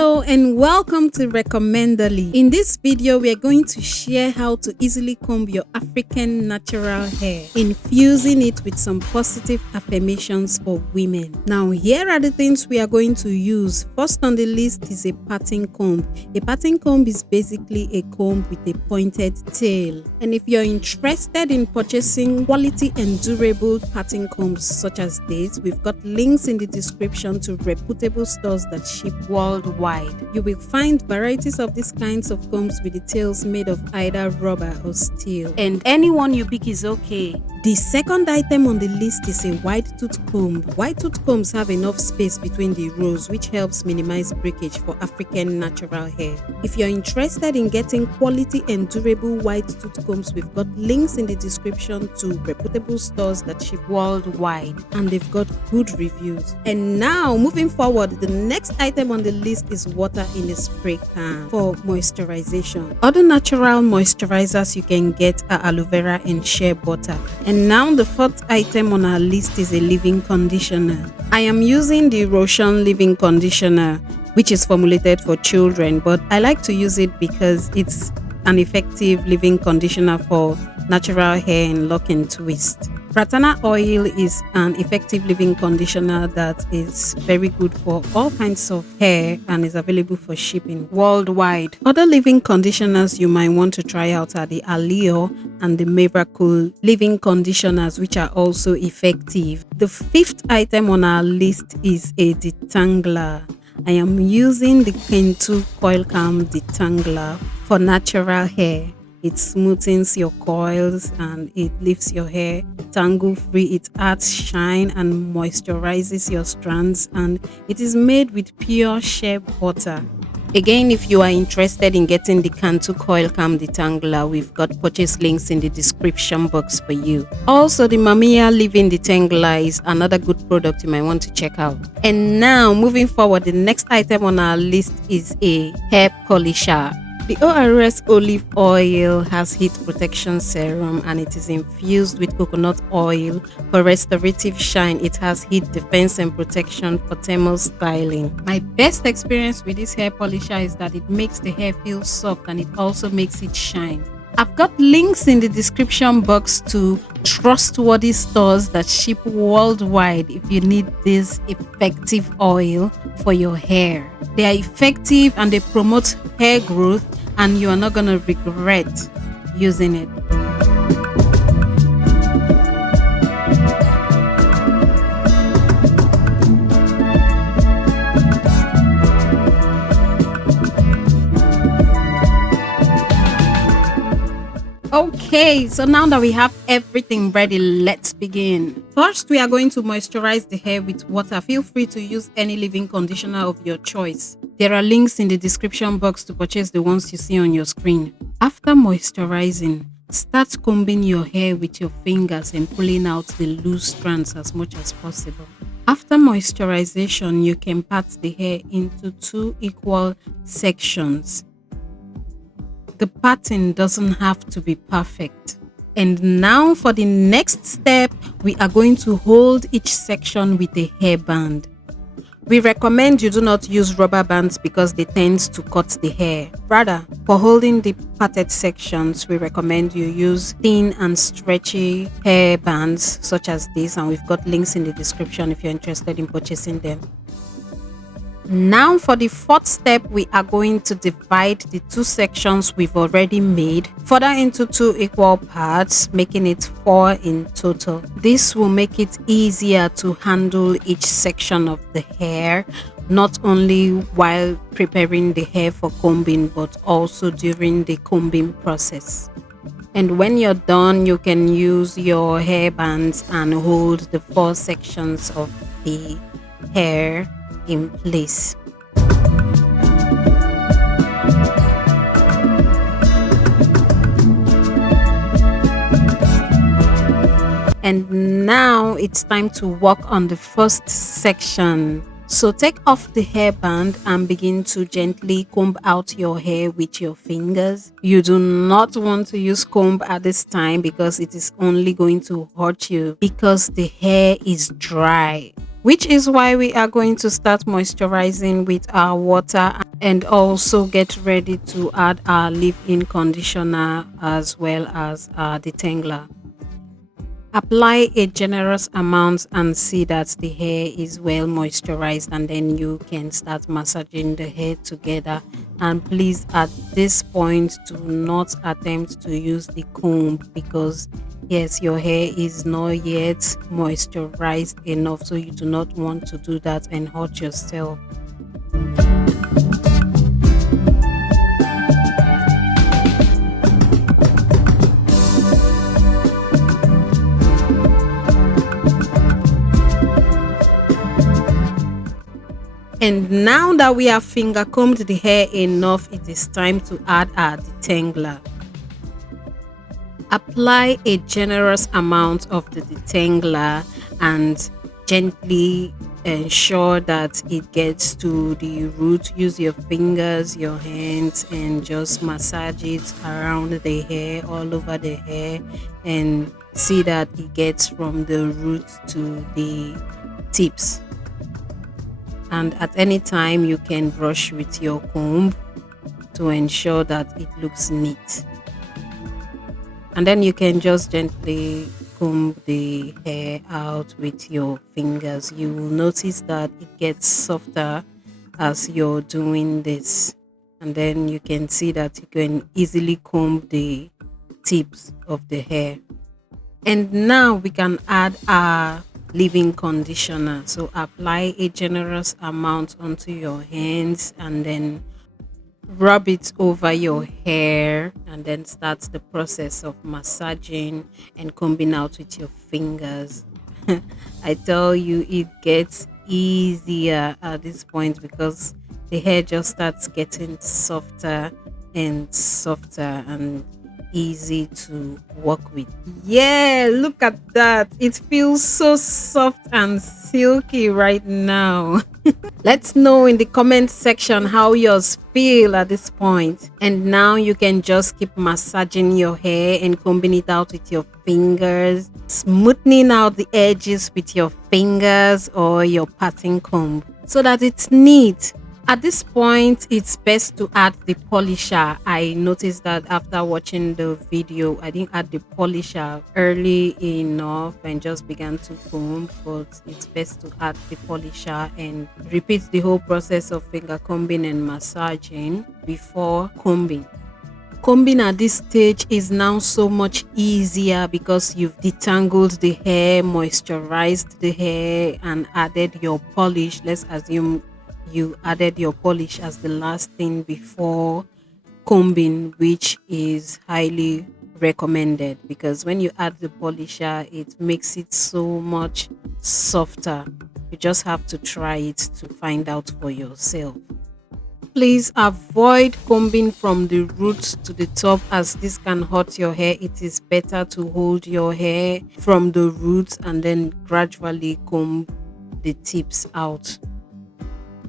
Hello and welcome to Recommendally. In this video, we are going to share how to easily comb your African natural hair, infusing it with some positive affirmations for women. Now, here are the things we are going to use. First on the list is a parting comb. A parting comb is basically a comb with a pointed tail. And if you're interested in purchasing quality and durable parting combs such as this, we've got links in the description to reputable stores that ship worldwide. You will find varieties of these kinds of combs with the tails made of either rubber or steel, and anyone you pick is okay. The second item on the list is a wide tooth comb. Wide tooth combs have enough space between the rows, which helps minimize breakage for African natural hair. If you're interested in getting quality and durable wide tooth combs, we've got links in the description to reputable stores that ship worldwide, and they've got good reviews. And now, moving forward, the next item on the list is water in a spray can for moisturization. Other natural moisturizers you can get are aloe vera and shea butter. And now the fourth item on our list is a leave-in conditioner. I am using the Roshan leave-in conditioner, which is formulated for children, but I like to use it because it's an effective leave-in conditioner for natural hair and lock and twist. Pratana oil is an effective leave-in conditioner that is very good for all kinds of hair and is available for shipping worldwide. Other leave-in conditioners you might want to try out are the Aleo and the Miracle leave-in conditioners, which are also effective. The fifth item on our list is a detangler. I am using the Kentu Coil Calm Detangler for natural hair. It smoothens your coils and it leaves your hair tangle free. It adds shine and moisturizes your strands, and it is made with pure shea butter. Again, if you are interested in getting the Cantu Coil Calm Detangler, we've got purchase links in the description box for you. Also, the Mamiya Leave-In Detangler is another good product you might want to check out. And now, moving forward, the next item on our list is a hair polisher. The ORS olive oil has heat protection serum and it is infused with coconut oil for restorative shine. It has heat defense and protection for thermal styling. My best experience with this hair polisher is that it makes the hair feel soft and it also makes it shine. I've got links in the description box to trustworthy stores that ship worldwide if you need this effective oil for your hair. They are effective and they promote hair growth, and you are not going to regret using it. Okay, so now that we have everything ready, let's begin. First, we are going to moisturize the hair with water. Feel free to use any leave-in conditioner of your choice. There are links in the description box to purchase the ones you see on your screen. After moisturizing, start combing your hair with your fingers and pulling out the loose strands as much as possible. After moisturization, you can part the hair into two equal sections. The pattern doesn't have to be perfect. And now for the next step, we are going to hold each section with a hairband. We recommend you do not use rubber bands because they tend to cut the hair. Rather, for holding the parted sections, we recommend you use thin and stretchy hair bands such as this, and we've got links in the description if you're interested in purchasing them. Now for the fourth step, we are going to divide the two sections we've already made further into two equal parts, making it 4 in total. This will make it easier to handle each section of the hair, not only while preparing the hair for combing, but also during the combing process. And when you're done, you can use your hair bands and hold the 4 sections of the hair in place. And now it's time to work on the first section. So take off the hairband and begin to gently comb out your hair with your fingers. You do not want to use comb at this time because it is only going to hurt you because the hair is dry. Which is why we are going to start moisturizing with our water And also get ready to add our leave-in conditioner as well as our detangler. Apply a generous amount and see that the hair is well moisturized, and then you can start massaging the hair together. And please, at this point, do not attempt to use the comb, because yes, your hair is not yet moisturized enough, so you do not want to do that and hurt yourself. And now that we have finger combed the hair enough, it is time to add our detangler. Apply a generous amount of the detangler and gently ensure that it gets to the root. Use your fingers, your hands, and just massage it around the hair, all over the hair, and see that it gets from the root to the tips. And at any time, you can brush with your comb to ensure that it looks neat. And then you can just gently comb the hair out with your fingers. You will notice that it gets softer as you're doing this. And then you can see that you can easily comb the tips of the hair. And now we can add our leave-in conditioner. So apply a generous amount onto your hands and then rub it over your hair, and then start the process of massaging and combing out with your fingers. I tell you, it gets easier at this point because the hair just starts getting softer and softer and easy to work with. Yeah, look at that. It feels so soft and silky right now. Let's know in the comment section how yours feel at this point. And now you can just keep massaging your hair and combing it out with your fingers, smoothing out the edges with your fingers or your parting comb so that it's neat. At this point, it's best to add the polisher. I noticed that after watching the video, I didn't add the polisher early enough and just began to comb, but it's best to add the polisher and repeat the whole process of finger combing and massaging before combing. Combing at this stage is now so much easier because you've detangled the hair, moisturized the hair, and added your polish. Let's assume you added your polish as the last thing before combing, which is highly recommended because when you add the polisher, it makes it so much softer. You just have to try it to find out for yourself. Please avoid combing from the roots to the top as this can hurt your hair. It is better to hold your hair from the roots and then gradually comb the tips out.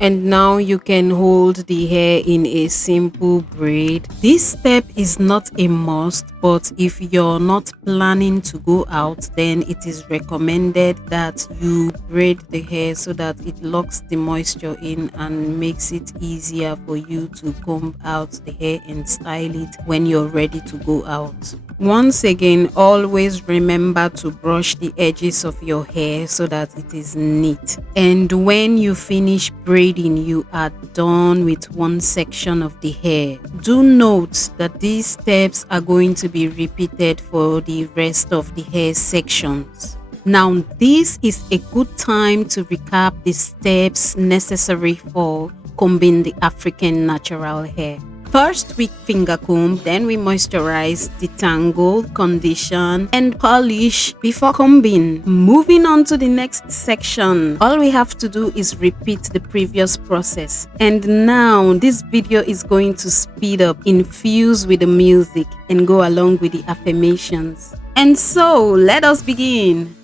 And now you can hold the hair in a simple braid. This step is not a must, but if you're not planning to go out, then it is recommended that you braid the hair so that it locks the moisture in and makes it easier for you to comb out the hair and style it when you're ready to go out. Once again, always remember to brush the edges of your hair so that it is neat. And when you finish braiding, you are done with one section of the hair. Do note that these steps are going to be repeated for the rest of the hair sections. Now, this is a good time to recap the steps necessary for combing the African natural hair. First, we finger comb, then we moisturize, detangle, condition, and polish before combing. Moving on to the next section, all we have to do is repeat the previous process. And now, this video is going to speed up, infuse with the music, and go along with the affirmations. And so, let us begin.